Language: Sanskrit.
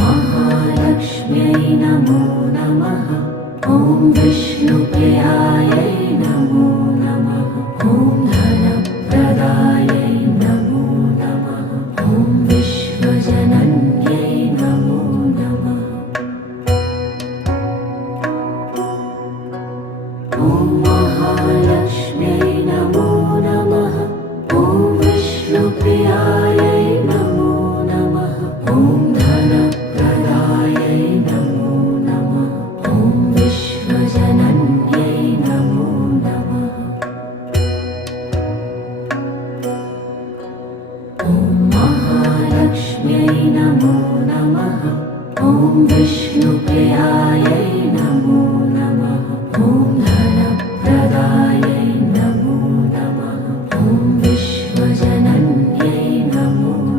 महालक्ष्म्यै नमो नमः। ॐ विष्णुप्रियायै नमो नमः। ॐ धनप्रदायै नमो नमः। ॐ विश्वजनन्यै नमो नमः। ॐ महालक्ष्म्यै नमो नमः। ॐ विष्णुप्रियायै नमो नमः। ॐ धनप्रदायै नमो नमः। ॐ विश्वजनन्यै नमो नमः। ॐ महालक्ष्म्यै नमो नमः। ॐ विष्णुप्रियायै